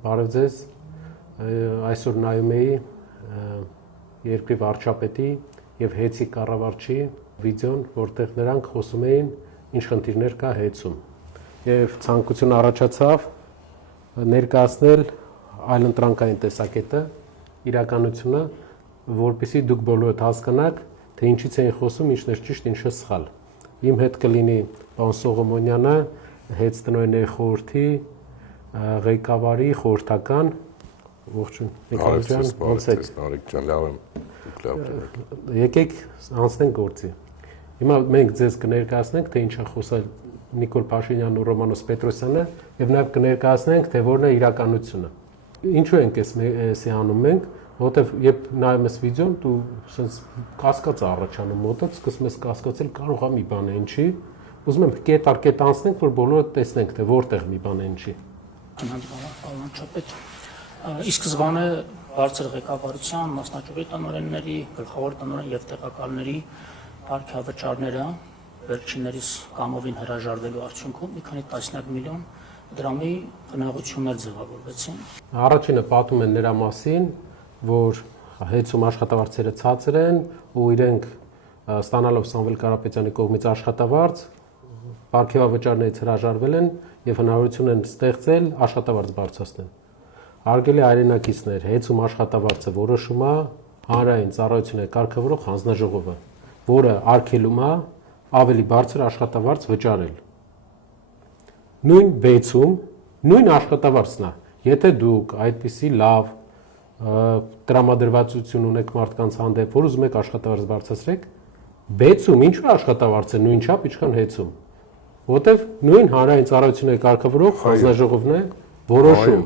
Բարև ձեզ, այսօր նայում էի երկրի վարչապետի և ՀԵՑ-ի կառավարչի վիդեոն, որտեղ նրանք խոսում էին ինչ խնդիրներ կա ՀԵՑ-ում և ցանկություն առաջացավ ներկայացնել այլընտրանքային տեսակետը, իրականությունը, որպեսզի դուք բոլորդ հասկանաք, թե ինչից էին խոսում, ինչն էր ճիշտ, ինչը սխալ։ Իմ հետ կլինի պարոն Սողոմոնյանը, ՀԵՑ տնօրենների խորհրդի ղեկավարի խորհրդական, ողջույն, ոնց եք։ Նարեկ ջան, լավ եմ։ Եկեք անցնենք գործի։ Հիմա մենք ձեզ կներկայացնենք, թե ինչ է խոսել Նիկոլ Փաշինյանն ու Ռոմանոս Պետրոսյանը, եւ նաեւ կներկայացնենք, թե որն է իրականությունը։ Ինչու ենք էսի անում մենք, որովհետեւ երբ նայում ես վիդեոն, դու sense կասկած առաջանում մոտդ, սկսում ես կասկածել, կարող է մի բան է ինչի։ Ուզում եմ կետ առ կետ անցնենք, որ բոլորը տեսնենք, թե որտեղ մի բան է ինչի։ Անհանձնարարչապետ, ի սկզբանե բարձր ղեկավարության, մասնաճյուղի տնօրենների, գլխավոր տնօրեն եւ տեղակալների կարգավճարները վերջիններիս կամովին հրաժարվելու արդյունքում մի քանի տասնյակ միլիոն դրամի խնայողություններ ձևավորվեցին։ Առաջինը պատում են նրա մասին, որ ՀԵՑ-ում աշխատավարձերը ցածր են ու իրենք ստանալով Սամվել Կարապետյանի կողմից աշխատավարձ, պարգևավճարներից հրաժարվել են եւ հնարավորություն են ստեղծել աշխատավարձ բարձրացնել։ Արգելի հայրենակիցներ, ՀԵՑ-ում աշխատավարձը որոշում է հանրային ծառայությունների կարգավորող հանձնաժողովը, որը արգելում է ավելի բարձր աշխատավարձ վճարել։ Նույն բեցում նույն աշխատավարձն է։ Եթե դուք այդպիսի լավ տրամադրվածություն ունեք մարդկանց հանդեպ, որ ուզում եք աշխատավարձ բարձրացրեք, բեցում ինչու աշխատավարձը նույն չափ, ինչքան ՀԵՑ-ում։ Որտեվ նույն հանրային ծառայությունների կարգավորող հանձնաժողովն է որոշում։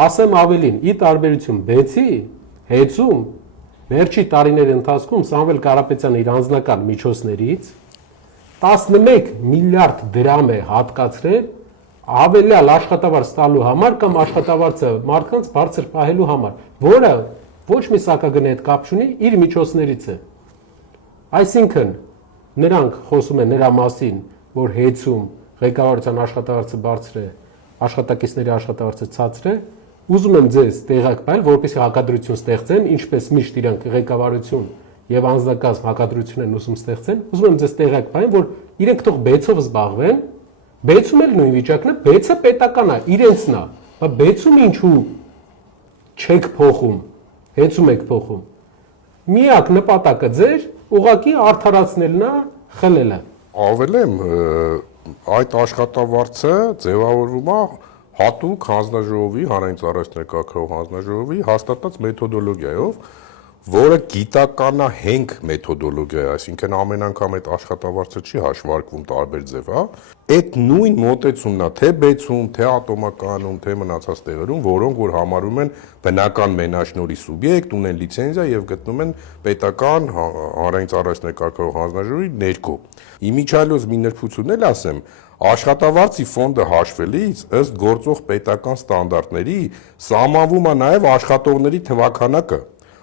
Ասեմ ավելին, ի տարբերություն բեցի, ՀԵՑ-ում վերջի տարիների ընթացքում Սամվել Կարապետյանը իր անձնական միջոցներից 11 միլիարդ դրամ է հատկացրել ավելյալ աշխատավարձ տալու համար կամ աշխատավարձը մարդկանց բարձր պահելու համար, որը ոչ մի սակագնի հետ կապ չունի, իր միջոցներից է։ Այսինքն նրանք խոսում են նրա մասին, որ ՀԵՑ-ում ղեկավարության աշխատավարձը բարձր է, աշխատակիցների աշխատավարձը ցածր է, ուզում եմ ձեզ տեղակ պահել, որպեսզի հակադրություն ստեղծեն, ինչպես միշտ իրենք ղեկավարություն եւ անձնակազմ հակադրություն են ուզում ստեղծեն, ուզում եմ ձեզ տեղակ պահել, որ իրենք թող բեցով զբաղվեն, բեցում էլ նույն վիճակն է, բեցը պետական է, իրենցն է, բայց բեցում ինչու չեք փոխում, ՀԵՑ-ում եք փոխում։ Միակ նպատակը ձեր ուղղակի արդարացնելն է, խլելը։ Ավելեմ, այդ աշխատավարձը ձևավորվում է հատուկ հանձնաժողովի, հանրային ծառայությունների կարգավորող հանձնաժողովի հաստատած մեթոդոլոգիայով, որը գիտականահենք մեթոդոլոգիա է, այսինքն ամեն անգամ այդ աշխատավարձը չի հաշվարկվում տարբեր ձևա, այդ նույն մոտեցումն է թե բեցում, թե ատոմականում, թե մնացած տեղերում, որոնք որ համարում են բնական մենաշնորհի սուբյեկտ, ունեն լիցենզիա եւ գտնում են պետական հանրային ծառայությունների կարգավորող հանձնաժողովի ներքո։ Իմիջիալոց մի նրբություն էլ ասեմ, աշխատավարձի ֆոնդը հաշվելիս ըստ գործող պետական ստանդարտների սահմանվում է նաեւ աշխատողների թվաքանակը։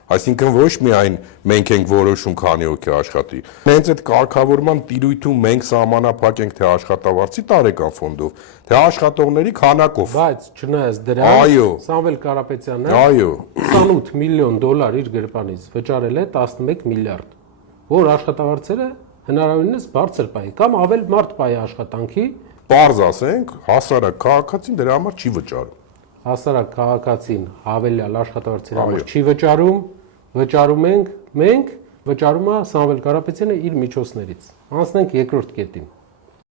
Այսինքն ոչ միայն մենք ենք որոշում քանի հոգի աշխատի։ Հենց այդ կարգավորման տիրույթում մենք սահմանափակ ենք թե աշխատավարձի տարեկան ֆոնդով, թե աշխատողների քանակով։ Բայց չնայած դրան, Սամվել Կարապետյանը 28 միլիոն դոլար իր գրպանից վճարել է 11 միլիարդ, որ աշխատավարձերը հնարավորինս բարձր պահի կամ ավել մարդ պահի աշխատանքի։ Պարզ ասենք, հասարակ քաղաքացին դրա համար չի վճարում։ Հասարակ քաղաքացին հավելյալ աշխատավարձերի համար չի վճարում, վճարում ենք մենք, վճարում է Սամվել Կարապետյանը իր միջոցներից։ Անցնենք երկրորդ կետին։